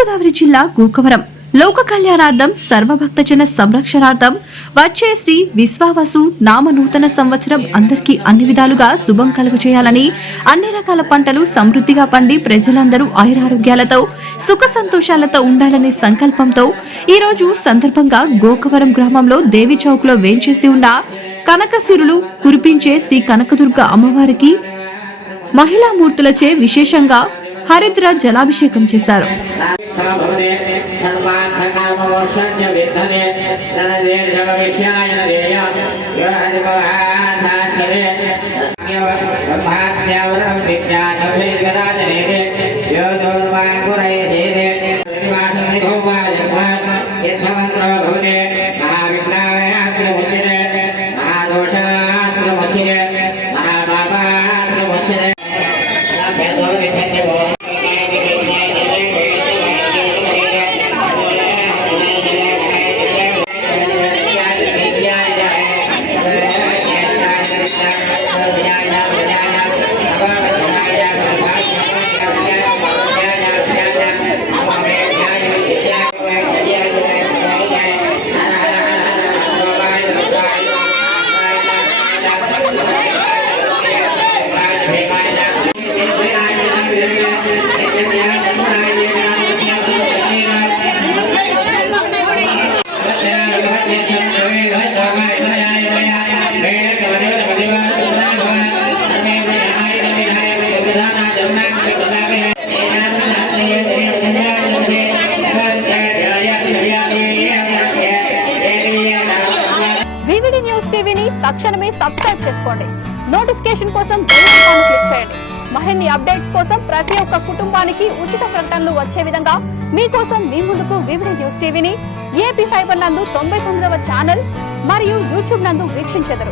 తూర్పుగోదావరి జిల్లా గోకవరం లోక కళ్యాణార్థం సర్వభక్తజన సంరక్షణార్థం వచ్చే శ్రీ విశ్వావసు నామ నూతన సంవత్సరం అందరికీ అన్ని విధాలుగా శుభం కలుగజేయాలని, అన్ని రకాల పంటలు సమృద్ధిగా పండి ప్రజలందరూ ఆయురారోగ్యాలతో సుఖ సంతోషాలతో ఉండాలనే సంకల్పంతో ఈ రోజు సందర్భంగా గోకవరం గ్రామంలో దేవి చౌక్ లో వేంచేసి ఉన్న కనకసిరులు కురిపించే శ్రీ కనకదుర్గ అమ్మవారికి మహిళా మూర్తులచే విశేషంగా హరిద్ర జలాభిషేకం చేశారు. తక్షణమే సబ్స్క్రైబ్ చేసుకోండి. నోటిఫికేషన్ కోసం బెల్ ఐకాన్ క్లిక్ చేయండి. మరిన్ని అప్డేట్స్ కోసం ప్రతి ఒక్క కుటుంబానికి ఉచిత ప్రకటనలు వచ్చే విధంగా మీకోసం మీ ముందుకు వివిడి న్యూస్ టీవీని ఏపీ ఫైబర్ నందు 99వ ఛానల్ మరియు యూట్యూబ్ నందు వీక్షించెదరు.